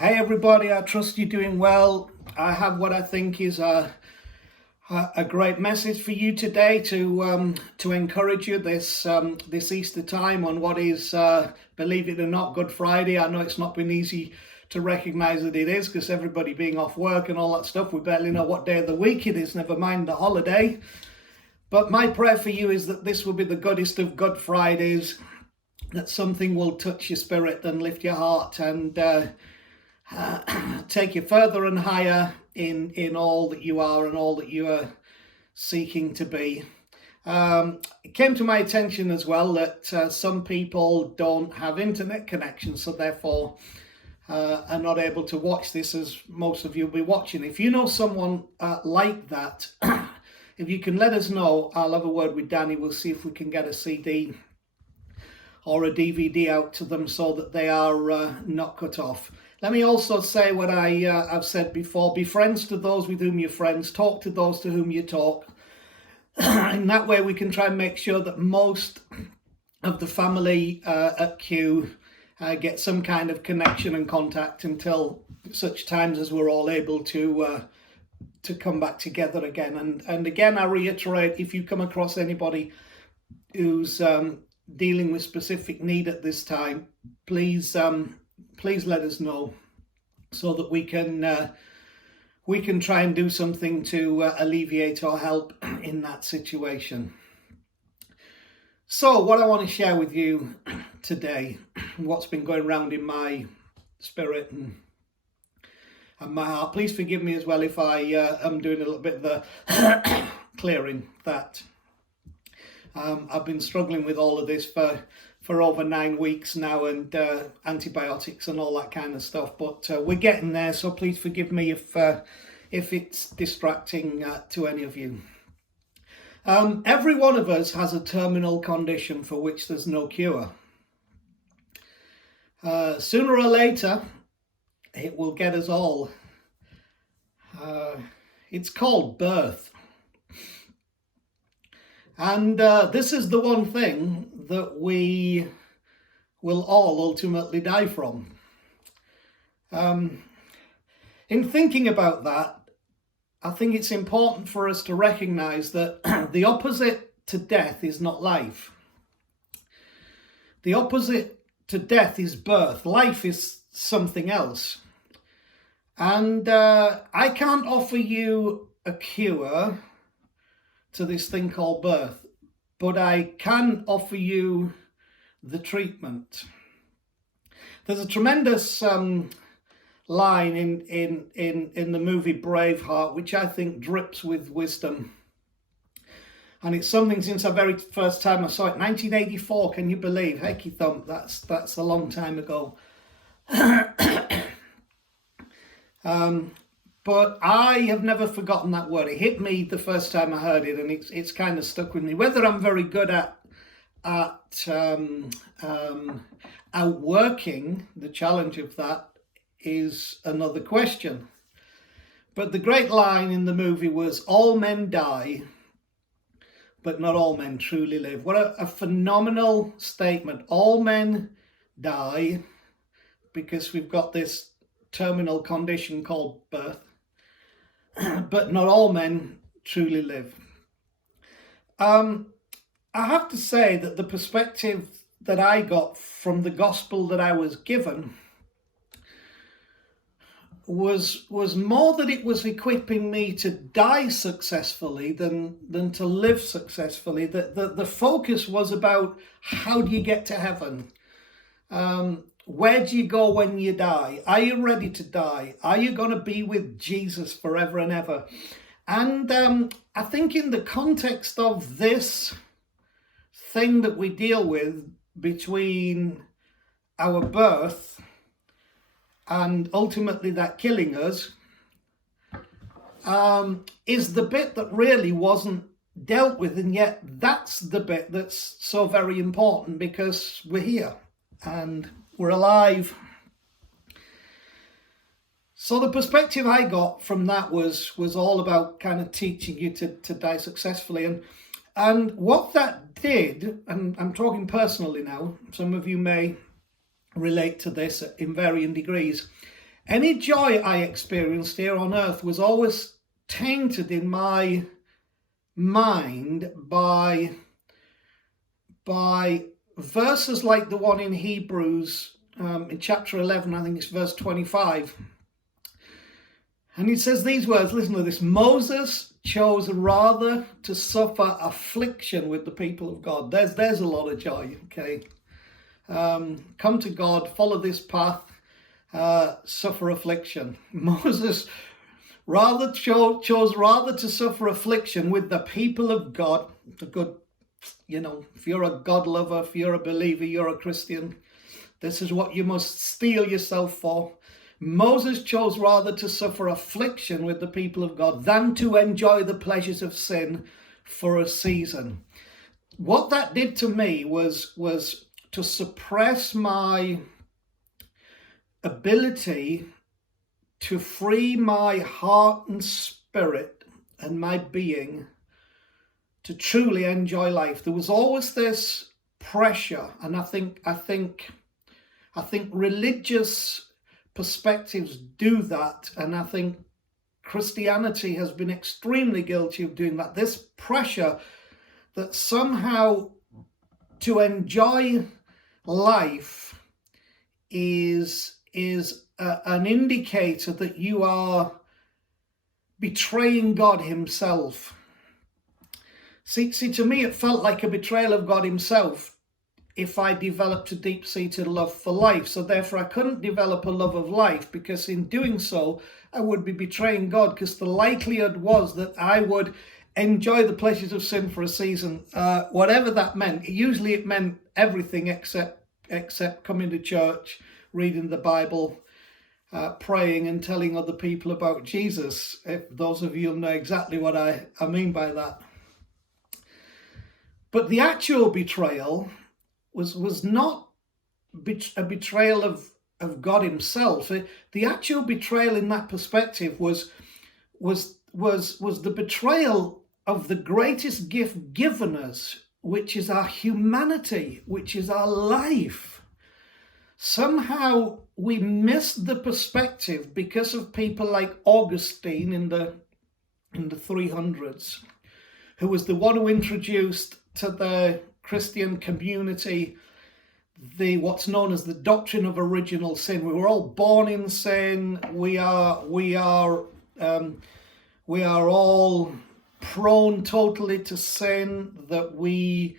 Hey everybody, I trust you're doing well. I have what I think is a great message for you today to encourage you this Easter time on what is, believe it or not, Good Friday. I know it's not been easy to recognize that it is because everybody being off work and all that stuff, we barely know what day of the week it is, never mind the holiday. But my prayer for you is that this will be the goodest of Good Fridays, that something will touch your spirit and lift your heart and take you further and higher in all that you are and all that you are seeking to be. It came to my attention as well that some people don't have internet connection, so therefore are not able to watch this as most of you will be watching. If you know someone like that, if you can let us know, I'll have a word with Danny. We'll see if we can get a CD or a DVD out to them so that they are not cut off. Let me also say what I've said before. Be friends to those with whom you're friends. Talk to those to whom you talk. In that way, we can try and make sure that most of the family at Q get some kind of connection and contact until such times as we're all able to come back together again. And again, I reiterate, if you come across anybody who's dealing with specific need at this time, please let us know so that we can try and do something to alleviate or help in that situation. So what I want to share with you today, what's been going around in my spirit and my heart. Please forgive me as well if I am doing a little bit of the clearing that I've been struggling with all of this for over 9 weeks now, and antibiotics and all that kind of stuff, but we're getting there, so please forgive me if it's distracting to any of you. Every one of us has a terminal condition for which there's no cure. Sooner or later it will get us all. It's called birth. And this is the one thing that we will all ultimately die from. In thinking about that, I think it's important for us to recognize that the opposite to death is not life. The opposite to death is birth. Life is something else. And I can't offer you a cure to this thing called birth, but I can offer you the treatment. There's a tremendous line in the movie Braveheart, which I think drips with wisdom. And it's something since the very first time I saw it, 1984, can you believe? Hecky thump, that's a long time ago. But I have never forgotten that word. It hit me the first time I heard it, and it's kind of stuck with me. Whether I'm very good at outworking the challenge of that is another question. But the great line in the movie was, "All men die, but not all men truly live." What a phenomenal statement. All men die because we've got this terminal condition called birth, but not all men truly live. I have to say that the perspective that I got from the gospel that I was given was more that it was equipping me to die successfully than to live successfully. The focus was about, how do you get to heaven? Where do you go when you die? Are you ready to die? Are you going to be with Jesus forever and ever? And I think in the context of this thing that we deal with between our birth and ultimately that killing us, is the bit that really wasn't dealt with. And yet that's the bit that's so very important, because we're here and we're alive. So the perspective I got from that was all about kind of teaching you to die successfully. And what that did, and I'm talking personally now, some of you may relate to this in varying degrees, Any joy I experienced here on earth was always tainted in my mind by verses like the one in Hebrews in chapter 11, I think it's verse 25. And it says these words, listen to this: Moses chose rather to suffer affliction with the people of God. There's a lot of joy, okay? Come to God, follow this path, suffer affliction. Moses chose rather to suffer affliction with the people of God. The good, if you're a God lover, if you're a believer, you're a Christian, this is what you must steel yourself for. Moses chose rather to suffer affliction with the people of God than to enjoy the pleasures of sin for a season. What that did to me was to suppress my ability to free my heart and spirit and my being to truly enjoy life. There was always this pressure, and I think religious perspectives do that, and I think Christianity has been extremely guilty of doing that. This pressure that somehow to enjoy life is an indicator that you are betraying God himself. See, to me it felt like a betrayal of God himself if I developed a deep-seated love for life. So therefore I couldn't develop a love of life, because in doing so I would be betraying God, because the likelihood was that I would enjoy the pleasures of sin for a season, whatever that meant. Usually it meant everything except coming to church, reading the Bible, praying and telling other people about Jesus. If those of you know exactly what I mean by that. But the actual betrayal was not a betrayal of God himself. The actual betrayal in that perspective was the betrayal of the greatest gift given us, which is our humanity, which is our life. Somehow we missed the perspective because of people like Augustine in the 300s, who was the one who introduced to the Christian community what's known as the doctrine of original sin. We were all born in sin. We are all prone totally to sin, that we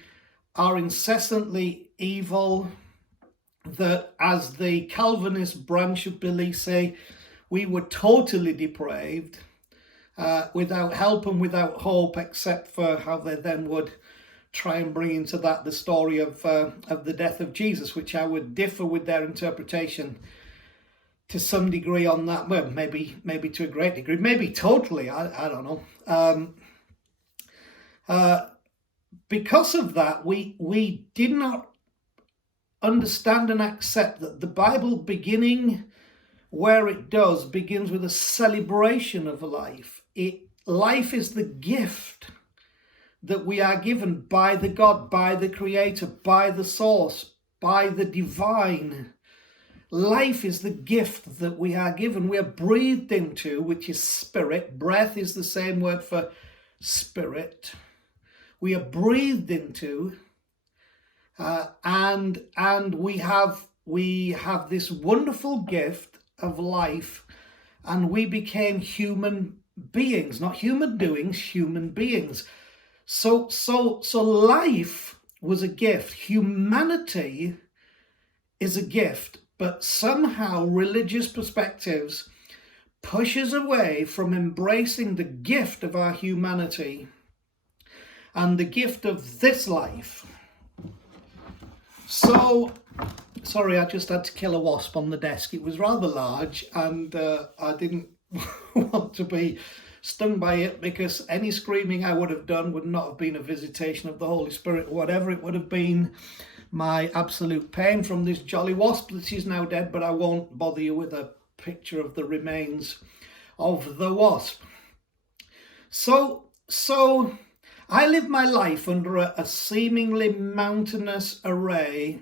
are incessantly evil, that, as the Calvinist branch of belief say, we were totally depraved, without help and without hope, except for how they then would try and bring into that the story of the death of Jesus, which I would differ with their interpretation to some degree on that. Well, maybe to a great degree, maybe totally, I don't know. Because of that, we did not understand and accept that the Bible, beginning where it does, begins with a celebration of life. Life is the gift that we are given by the God, by the Creator, by the Source, by the Divine. Life is the gift that we are given. We are breathed into, which is spirit. Breath is the same word for spirit. We are breathed into, and we have this wonderful gift of life, and we became human beings, not human doings, human beings. So life was a gift. Humanity is a gift, but somehow religious perspectives push us away from embracing the gift of our humanity and the gift of this life. So, sorry, I just had to kill a wasp on the desk. It was rather large, and I didn't want to be stung by it, because any screaming I would have done would not have been a visitation of the Holy Spirit or whatever. It would have been my absolute pain from this jolly wasp that is now dead, but I won't bother you with a picture of the remains of the wasp. So I live my life under a seemingly mountainous array,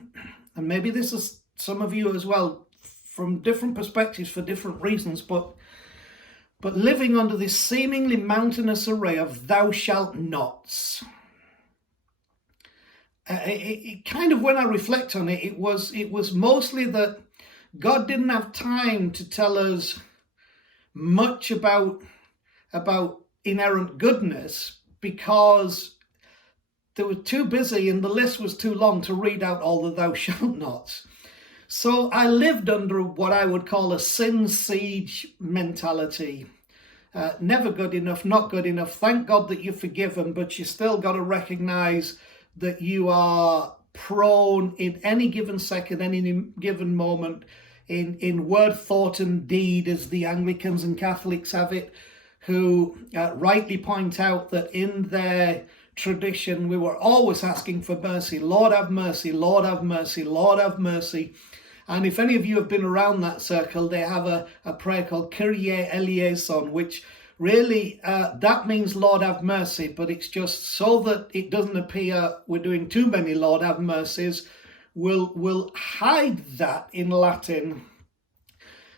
and maybe this is some of you as well from different perspectives for different reasons, but living under this seemingly mountainous array of thou shalt nots. It kind of, when I reflect on it, it was mostly that God didn't have time to tell us much about inerrant goodness because they were too busy and the list was too long to read out all the thou shalt nots. So I lived under what I would call a sin siege mentality. Never good enough, not good enough. Thank God that you're forgiven, but you still got to recognize that you are prone in any given second, any given moment, in word, thought and deed, as the Anglicans and Catholics have it, who rightly point out that in their tradition we were always asking for mercy. Lord have mercy, Lord have mercy, Lord have mercy. And if any of you have been around that circle, they have a prayer called Kyrie eleison, which really, that means Lord have mercy, but it's just so that it doesn't appear we're doing too many Lord have mercies. We'll hide that in Latin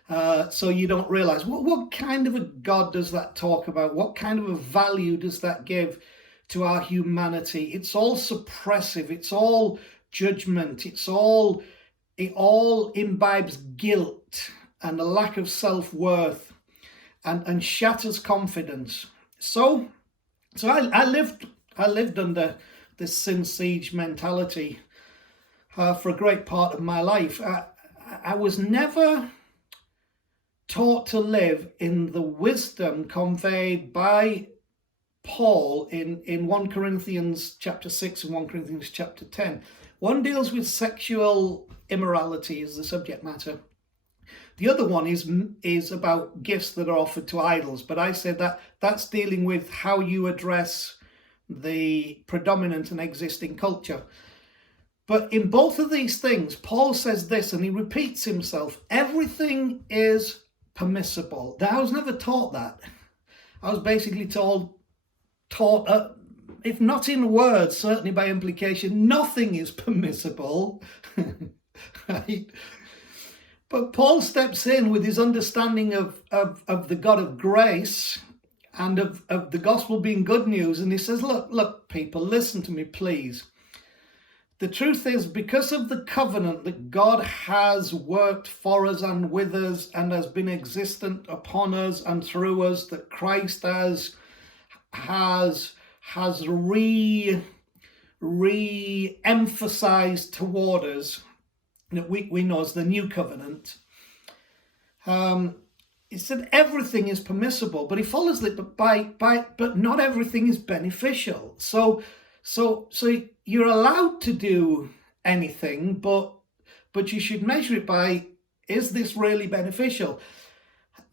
so you don't realize what kind of a God does that talk about? What kind of a value does that give to our humanity? It's all suppressive. It's all judgment. It all imbibes guilt and a lack of self-worth and shatters confidence. So I lived under this sin siege mentality for a great part of my life. I was never taught to live in the wisdom conveyed by Paul in 1 Corinthians chapter 6 and 1 Corinthians chapter 10. One deals with sexual immorality as the subject matter. The other one is about gifts that are offered to idols. But I said that's dealing with how you address the predominant and existing culture. But in both of these things, Paul says this, and he repeats himself: everything is permissible. Now, I was never taught that. I was basically taught, if not in words, certainly by implication, nothing is permissible. Right? But Paul steps in with his understanding of the God of grace and of the gospel being good news. And he says, look, people, listen to me, please. The truth is, because of the covenant that God has worked for us and with us and has been existent upon us and through us, that Christ has re-emphasized toward us, that we know as the new covenant. He said everything is permissible, but he follows it but not everything is beneficial. So you're allowed to do anything, but you should measure it by, is this really beneficial?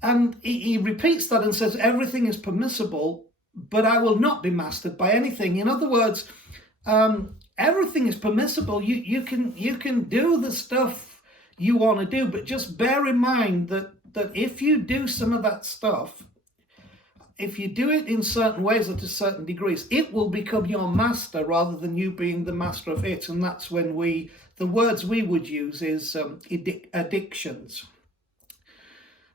And he repeats that and says everything is permissible, but I will not be mastered by anything. In other words, everything is permissible. You can do the stuff you want to do, but just bear in mind that if you do some of that stuff, if you do it in certain ways or to certain degrees, it will become your master rather than you being the master of it. And that's when the words we would use is addictions.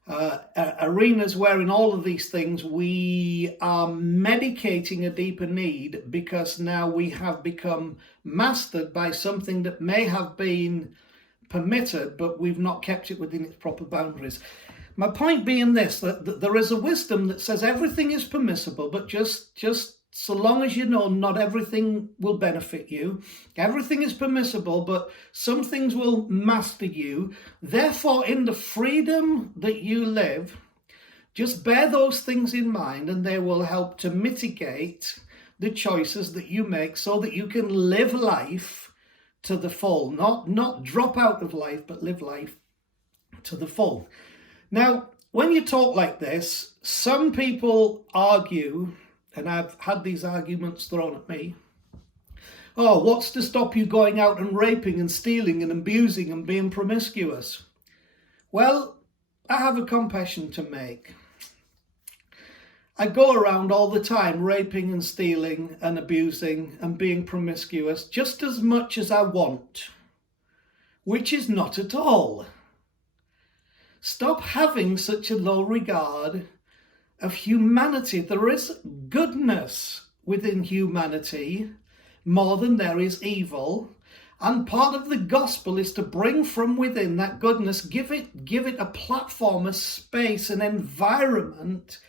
Arenas where in all of these things we are medicating a deeper need because now we have become mastered by something that may have been permitted, but we've not kept it within its proper boundaries. My point being this, that there is a wisdom that says everything is permissible, but just so long as you know not everything will benefit you. Everything is permissible, but some things will master you. Therefore, in the freedom that you live, just bear those things in mind, and they will help to mitigate the choices that you make so that you can live life to the full. Not drop out of life, but live life to the full. Now, when you talk like this, some people argue, and I've had these arguments thrown at me, oh, what's to stop you going out and raping and stealing and abusing and being promiscuous? Well, I have a confession to make. I go around all the time raping and stealing and abusing and being promiscuous just as much as I want, which is not at all. Stop having such a low regard of humanity. There is goodness within humanity more than there is evil. And part of the gospel is to bring from within that goodness, give it a platform, a space, an environment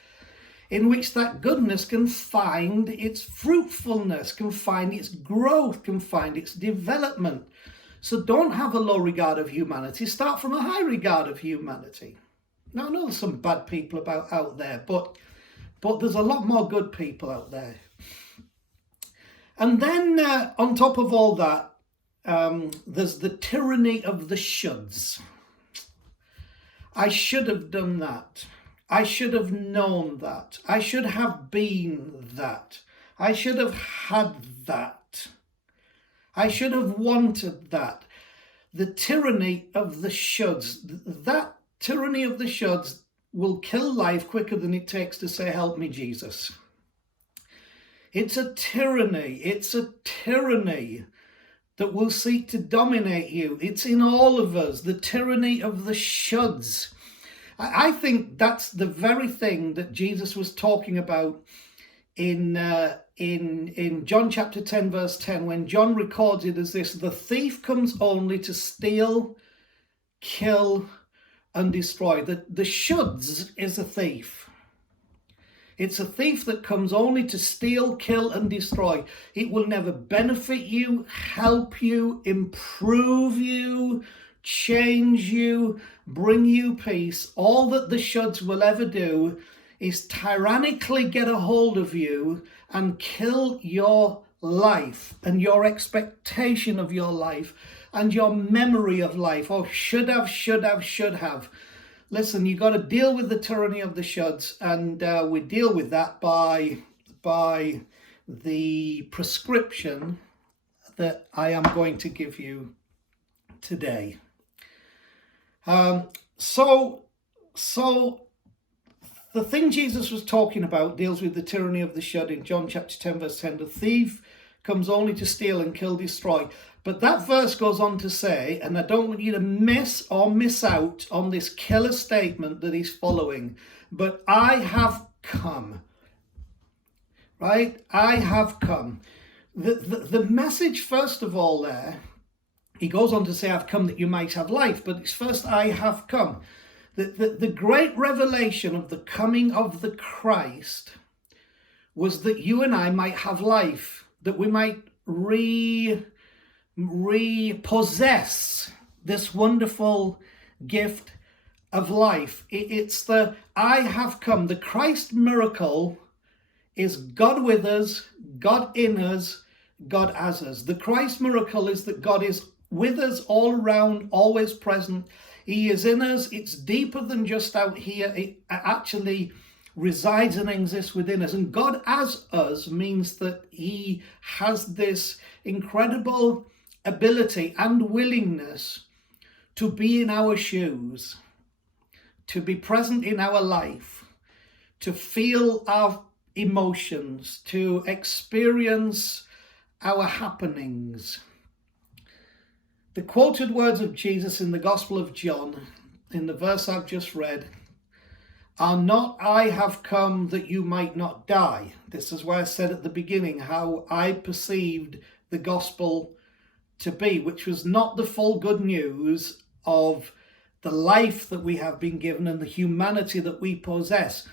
in which that goodness can find its fruitfulness, can find its growth, can find its development. So don't have a low regard of humanity. Start from a high regard of humanity. Now, I know there's some bad people out there, but there's a lot more good people out there. And then on top of all that, there's the tyranny of the shoulds. I should have done that. I should have known that. I should have been that. I should have had that. I should have wanted that. The tyranny of the shoulds. That tyranny of the shoulds will kill life quicker than it takes to say, "Help me, Jesus." It's a tyranny. It's a tyranny that will seek to dominate you. It's in all of us, the tyranny of the shoulds. I think that's the very thing that Jesus was talking about in John chapter 10, verse 10, when John records it as this: "The thief comes only to steal, kill, and destroy." The shoulds is a thief. It's a thief that comes only to steal, kill, and destroy. It will never benefit you, help you, improve you, change you, bring you peace. All that the shoulds will ever do is tyrannically get a hold of you and kill your life and your expectation of your life and your memory of life. Oh, should have. Listen, you've got to deal with the tyranny of the shoulds, and we deal with that by the prescription that I am going to give you today. So the thing Jesus was talking about deals with the tyranny of the should in John chapter 10, verse 10. The thief comes only to steal and kill, destroy. But that verse goes on to say, and I don't want you to miss out on this killer statement that he's following, but I have come. Right? I have come. The message, first of all, there, he goes on to say, "I've come that you might have life," but it's first, I have come. The great revelation of the coming of the Christ was that you and I might have life, that we might repossess this wonderful gift of life. It's the I have come. The Christ miracle is God with us, God in us, God as us. The Christ miracle is that God is with us all around, always present. He is in us. It's deeper than just out here. It actually resides and exists within us. And God as us means that he has this incredible ability and willingness to be in our shoes, to be present in our life, to feel our emotions, to experience our happenings. The quoted words of Jesus in the Gospel of John, in the verse I've just read, are not, "I have come that you might not die." This is where I said at the beginning how I perceived the gospel to be, which was not the full good news of the life that we have been given and the humanity that we possess.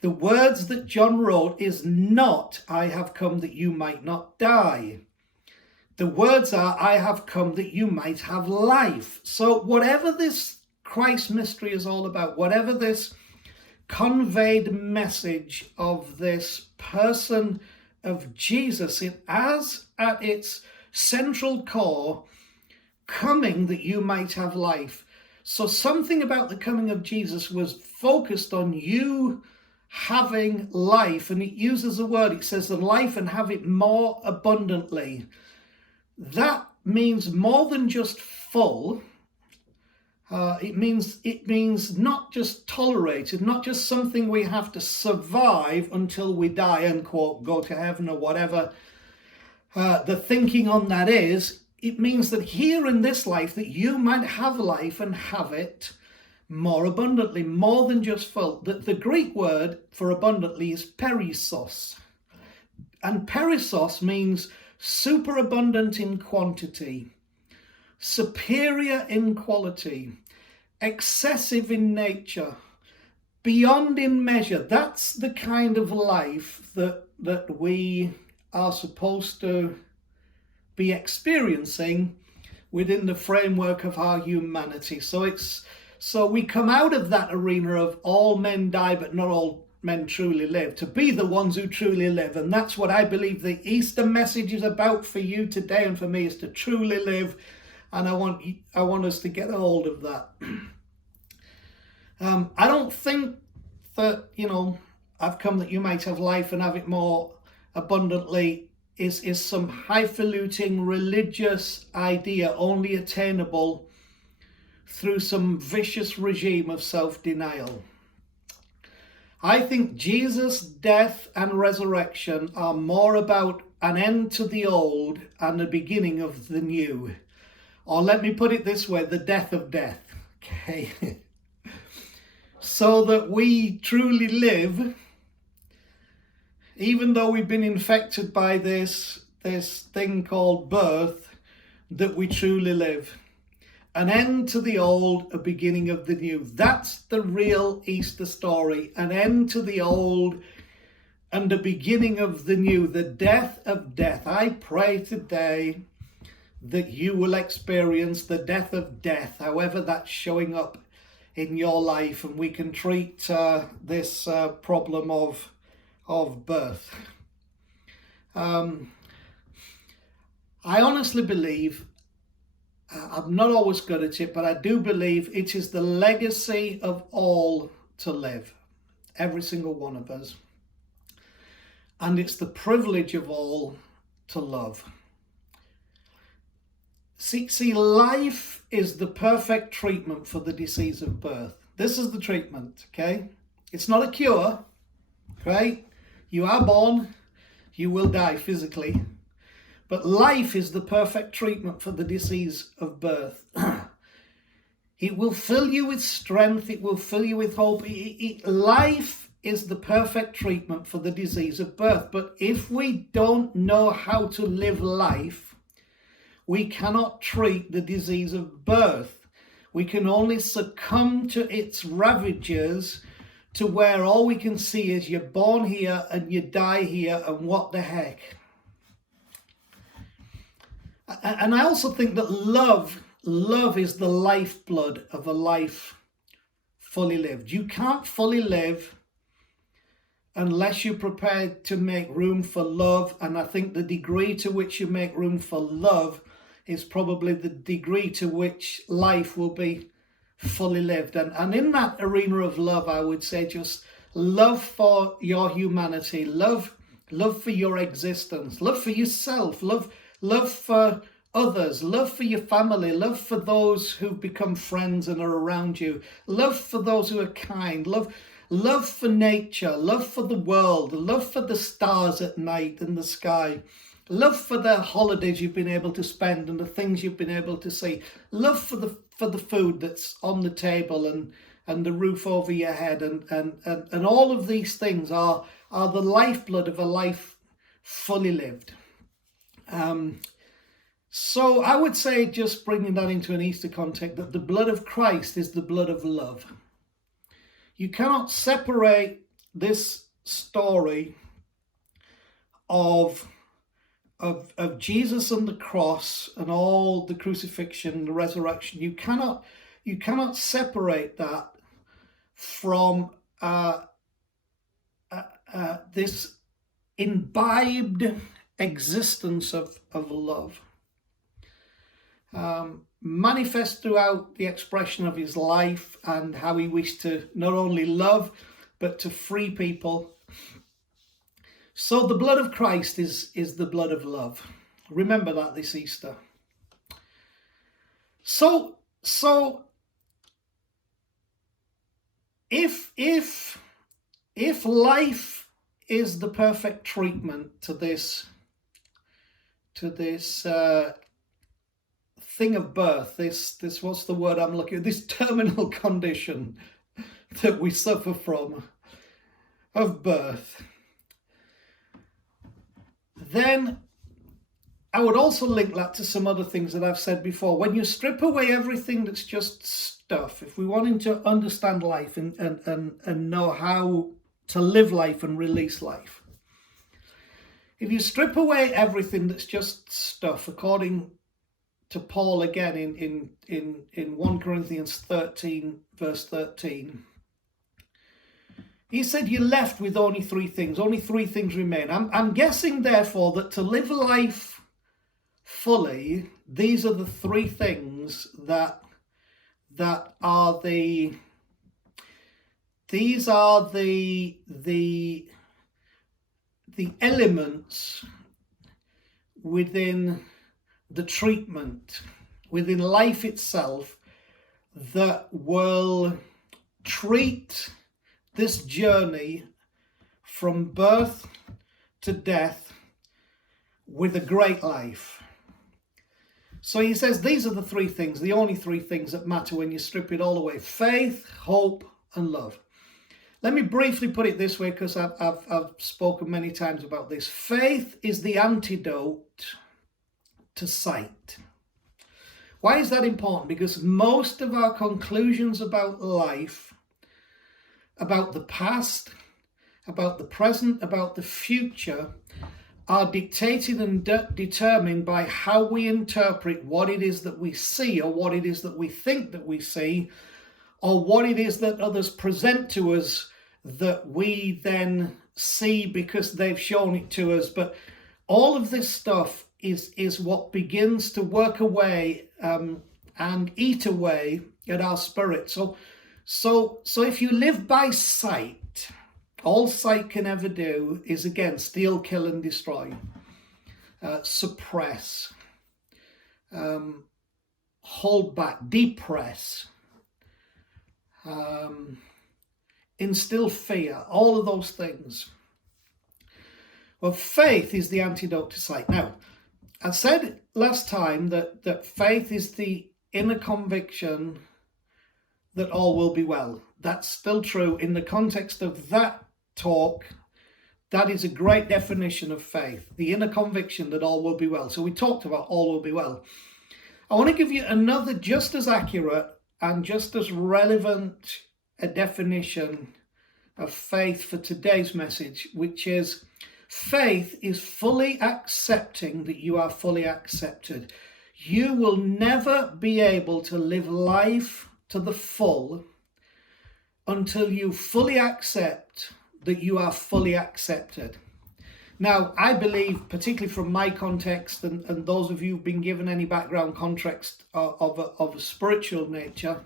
The words that John wrote is not, "I have come that you might not die." The words are, "I have come that you might have life." So whatever this Christ mystery is all about, whatever this conveyed message of this person of Jesus, it has at its central core, coming that you might have life. So something about the coming of Jesus was focused on you having life, and it uses a word, it says, "and life and have it more abundantly." That means more than just full. It means not just tolerated, not just something we have to survive until we die, end quote, go to heaven or whatever the thinking on that is. It means that here in this life, that you might have life and have it more abundantly, more than just full. The Greek word for abundantly is perissos. And perissos means superabundant in quantity, superior in quality, excessive in nature, beyond in measure. That's the kind of life that we are supposed to be experiencing within the framework of our humanity. So we come out of that arena of all men die, but not all men truly live, to be the ones who truly live. And that's what I believe the Easter message is about for you today and for me, is to truly live. And I want us to get a hold of that. I don't think that, I've come that you might have life and have it more abundantly is some highfalutin religious idea only attainable through some vicious regime of self-denial. I think Jesus' death and resurrection are more about an end to the old and the beginning of the new. Or let me put it this way, the death of death. Okay. So that we truly live, even though we've been infected by this thing called birth, that we truly live. An end to the old, a beginning of the new. That's the real Easter story. An end to the old and a beginning of the new. The death of death. I pray today that you will experience the death of death, however that's showing up in your life, and we can treat this problem of birth. I honestly believe, I'm not always good at it, but I do believe it is the legacy of all to live, every single one of us. And it's the privilege of all to love. See, life is the perfect treatment for the disease of birth. This is the treatment, okay? It's not a cure, right? You are born, you will die physically. But life is the perfect treatment for the disease of birth. It will fill you with strength. It will fill you with hope. Life is the perfect treatment for the disease of birth. But if we don't know how to live life, we cannot treat the disease of birth. We can only succumb to its ravages, to where all we can see is you're born here and you die here, and what the heck. And I also think that love is the lifeblood of a life fully lived. You can't fully live unless you're prepared to make room for love. And I think the degree to which you make room for love is probably the degree to which life will be fully lived. And in that arena of love, I would say just love for your humanity, love for your existence, love for yourself, love for others, love for your family, love for those who've become friends and are around you, love for those who are kind, love for nature, love for the world, love for the stars at night in the sky, love for the holidays you've been able to spend and the things you've been able to see, love for the food that's on the table and the roof over your head, and all of these things are the lifeblood of a life fully lived. So I would say, just bringing that into an Easter context, that the blood of Christ is the blood of love. You cannot separate this story of Jesus and the cross and all the crucifixion, the resurrection. You cannot separate that from this imbibed existence of love, manifest throughout the expression of his life and how he wished to not only love but to free people. So the blood of Christ is the blood of love. Remember that this Easter. So if life is the perfect treatment to this thing of birth, this what's the word I'm looking at, this terminal condition that we suffer from of birth, then I would also link that to some other things that I've said before. When you strip away everything that's just stuff, if we wanted to understand life and know how to live life and release life, if you strip away everything that's just stuff, according to Paul again in 1 Corinthians 13, verse 13, he said you're left with only three things. Only three things remain. I'm guessing, therefore, that to live life fully, these are the three things that are the elements within the treatment, within life itself, that will treat this journey from birth to death with a great life. So he says these are the three things, the only three things that matter when you strip it all away: faith, hope, and love. Let me briefly put it this way, because I've spoken many times about this. Faith is the antidote to sight. Why is that important? Because most of our conclusions about life, about the past, about the present, about the future, are dictated and determined by how we interpret what it is that we see, or what it is that we think that we see, or what it is that others present to us that we then see because they've shown it to us. But all of this stuff is what begins to work away and eat away at our spirit. So if you live by sight, all sight can ever do is, again, steal, kill, and destroy, suppress, hold back, depress, instill fear, all of those things. Well, faith is the antidote to sight. Now, I said last time that faith is the inner conviction that all will be well. That's still true. In the context of that talk, that is a great definition of faith, the inner conviction that all will be well. So we talked about all will be well. I want to give you another just as accurate and just as relevant a definition of faith for today's message, which is faith is fully accepting that you are fully accepted. You will never be able to live life to the full until you fully accept that you are fully accepted. Now, I believe, particularly from my context, and those of you who've been given any background context of a spiritual nature,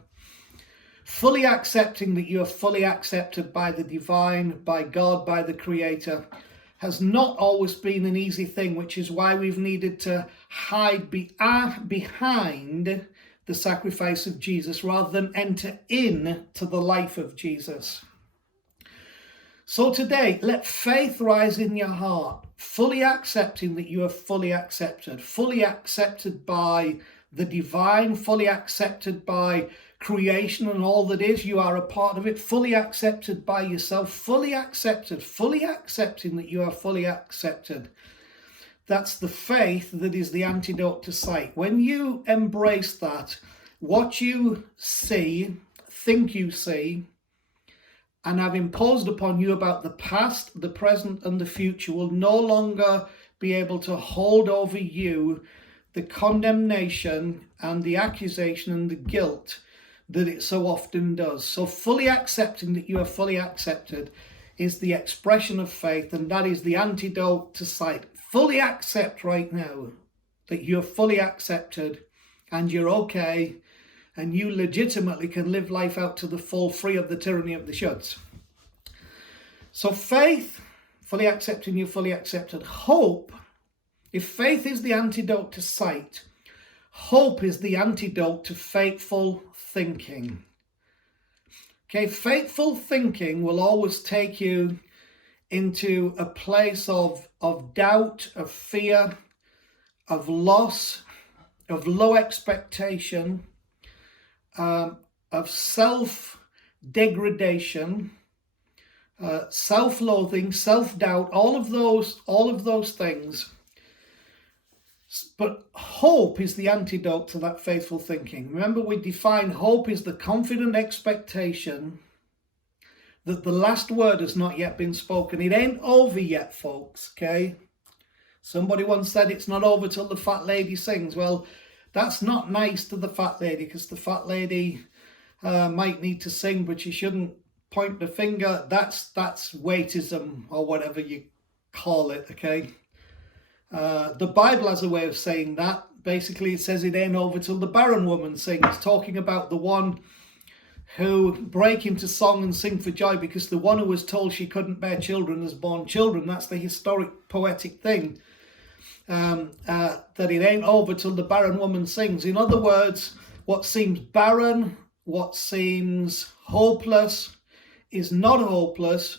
fully accepting that you are fully accepted by the divine, by God, by the Creator, has not always been an easy thing, which is why we've needed to hide behind the sacrifice of Jesus rather than enter into the life of Jesus. So today, let faith rise in your heart, fully accepting that you are fully accepted by the divine, fully accepted by creation and all that is. You are a part of it, fully accepted by yourself, fully accepting that you are fully accepted. That's the faith that is the antidote to sight. When you embrace that, what you see, think you see, and have imposed upon you about the past, the present, and the future will no longer be able to hold over you the condemnation and the accusation and the guilt that it so often does. So fully accepting that you are fully accepted is the expression of faith, and that is the antidote to sight. Fully accept right now that you're fully accepted and you're okay, and you legitimately can live life out to the full, free of the tyranny of the shoulds. So faith, fully accepting you're fully accepted. Hope, if faith is the antidote to sight, hope is the antidote to faithful thinking. Okay, faithful thinking will always take you into a place of doubt, of fear, of loss, of low expectation, of self-degradation, self-loathing, self-doubt, all of those things. But hope is the antidote to that faithful thinking. Remember, we define hope is the confident expectation that the last word has not yet been spoken. It ain't over yet, folks, okay? Somebody once said it's not over till the fat lady sings. Well, that's not nice to the fat lady, because the fat lady might need to sing, but she shouldn't point the finger. That's weightism, or whatever you call it, okay? The Bible has a way of saying that. Basically, it says it ain't over till the barren woman sings, talking about the one who break into song and sing for joy because the one who was told she couldn't bear children has borne children. That's the historic poetic thing, that it ain't over till the barren woman sings. In other words, what seems barren, what seems hopeless is not hopeless,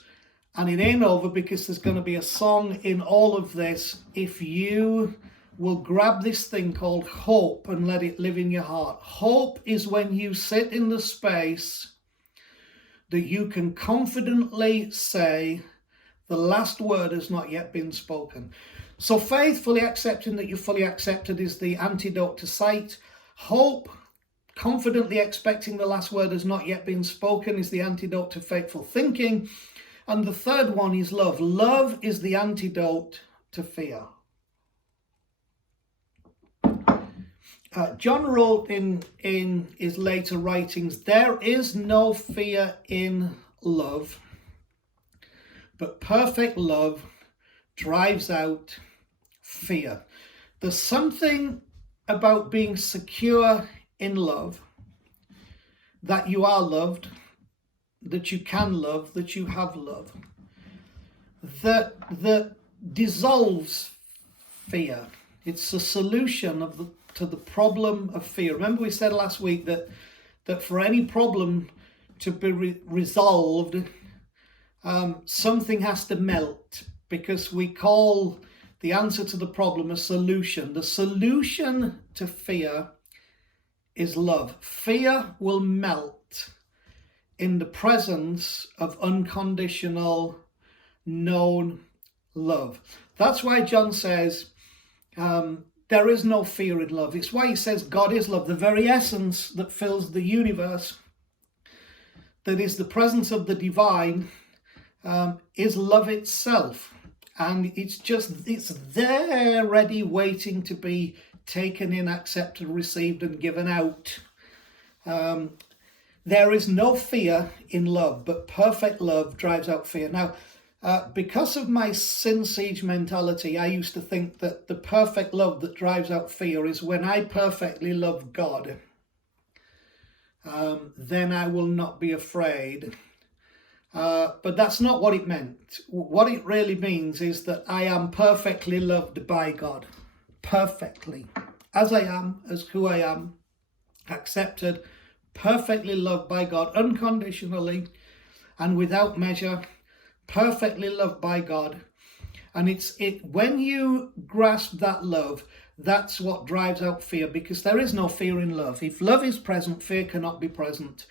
and it ain't over, because there's going to be a song in all of this if you will grab this thing called hope and let it live in your heart. Hope is when you sit in the space that you can confidently say the last word has not yet been spoken. So faithfully accepting that you're fully accepted is the antidote to sight. Hope, confidently expecting the last word has not yet been spoken, is the antidote to faithful thinking. And the third one is love. Love is the antidote to fear. John wrote in his later writings, there is no fear in love, but perfect love drives out fear. There's something about being secure in love, that you are loved, that you can love, that you have love, that dissolves fear. It's a solution to the problem of fear. Remember, we said last week that for any problem to be resolved, something has to melt, because we call the answer to the problem a solution. The solution to fear is love. Fear will melt in the presence of unconditional, known love. That's why John says, there is no fear in love. It's why he says God is love. The very essence that fills the universe, that is the presence of the divine, is love itself. And it's there ready, waiting to be taken in, accepted, received, and given out. There is no fear in love, but perfect love drives out fear. Now, because of my sin siege mentality, I used to think that the perfect love that drives out fear is when I perfectly love God. Then I will not be afraid. But that's not what it meant. What it really means is that I am perfectly loved by God. Perfectly. As I am, as who I am, accepted, perfectly loved by God, unconditionally and without measure. Perfectly loved by God. And when you grasp that love, that's what drives out fear, because there is no fear in love. If love is present, fear cannot be present.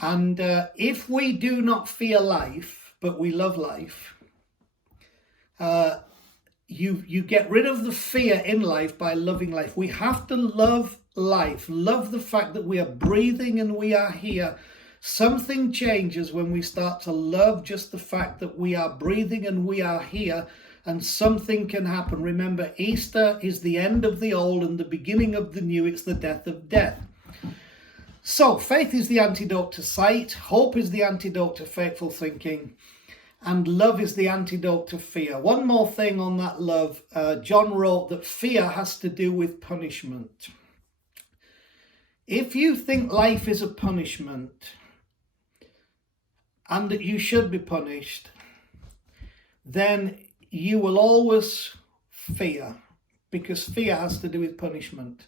And if we do not fear life, but we love life, you get rid of the fear in life by loving life. We have to love life, love the fact that we are breathing and we are here. Something changes when we start to love just the fact that we are breathing and we are here, and something can happen. Remember, Easter is the end of the old and the beginning of the new. It's the death of death. So faith is the antidote to sight, hope is the antidote to faithful thinking, and love is the antidote to fear. One more thing on that love. John wrote that fear has to do with punishment. If you think life is a punishment, and that you should be punished, then you will always fear, because fear has to do with punishment.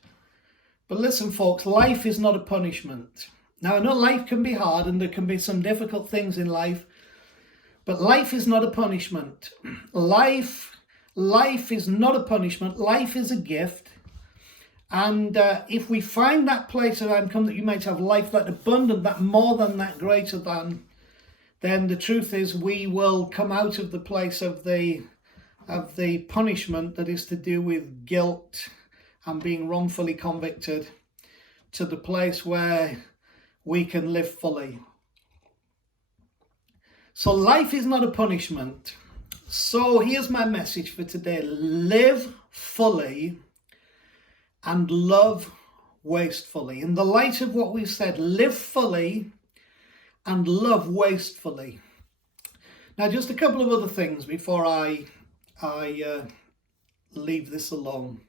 But listen, folks, life is not a punishment. Now, I know life can be hard and there can be some difficult things in life, but life is not a punishment. Life is not a punishment. Life is a gift. And if we find that place of I am come that you might have life, that abundant, that more than, that greater than, then the truth is we will come out of the place of the punishment that is to do with guilt and being wrongfully convicted, to the place where we can live fully. So life is not a punishment. So here's my message for today. Live fully and love wastefully. In the light of what we've said, live fully and love wastefully. Now, just a couple of other things before I leave this alone.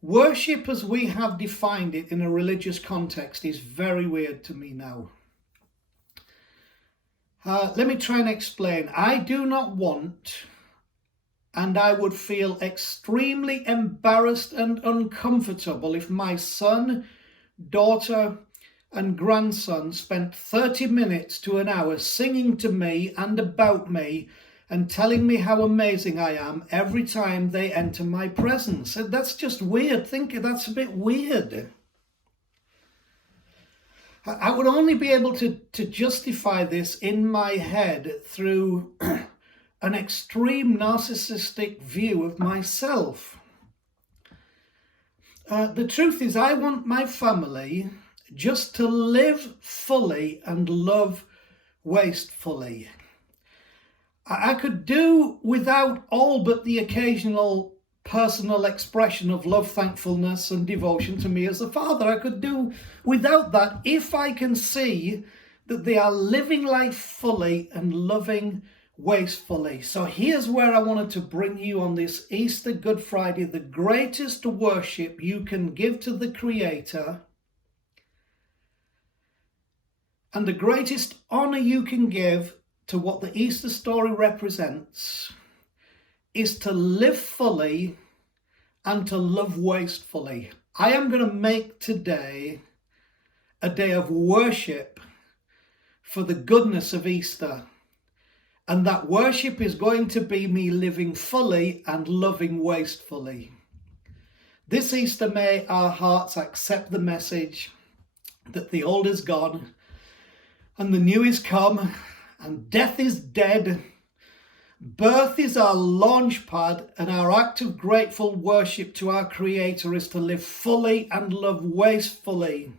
Worship as we have defined it in a religious context is very weird to me now. Let me try and explain. I do not want, and I would feel extremely embarrassed and uncomfortable if my son, daughter, and grandson spent 30 minutes to an hour singing to me and about me and telling me how amazing I am every time they enter my presence. That's just weird. That's a bit weird. I would only be able to justify this in my head through an extreme narcissistic view of myself. The truth is, I want my family just to live fully and love wastefully. I could do without all but the occasional personal expression of love, thankfulness, and devotion to me as a father. I could do without that if I can see that they are living life fully and loving wastefully. So here's where I wanted to bring you on this Easter Good Friday. The greatest worship you can give to the Creator and the greatest honor you can give to what the Easter story represents is to live fully and to love wastefully. I am going to make today a day of worship for the goodness of Easter. And that worship is going to be me living fully and loving wastefully. This Easter, may our hearts accept the message that the old is gone and the new is come, and death is dead. Birth is our launch pad, and our act of grateful worship to our Creator is to live fully and love wastefully.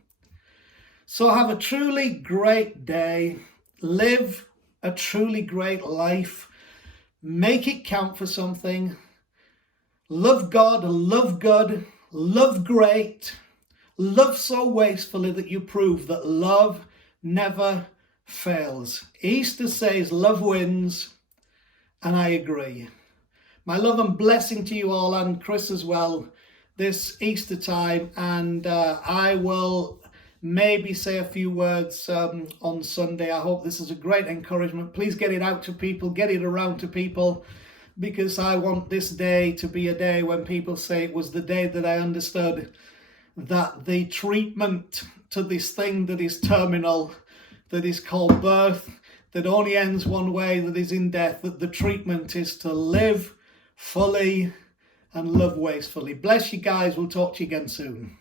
So have a truly great day. Live a truly great life. Make it count for something. Love God, love good, love great. Love so wastefully that you prove that love never fails. Easter says love wins, and I agree. My love and blessing to you all, and Chris as well, this Easter time, and I will maybe say a few words on Sunday. I hope this is a great encouragement. Please get it out to people, get it around to people, because I want this day to be a day when people say it was the day that I understood that the treatment to this thing that is terminal, that is called birth, that only ends one way, that is in death, that the treatment is to live fully and love wastefully. Bless you guys. We'll talk to you again soon.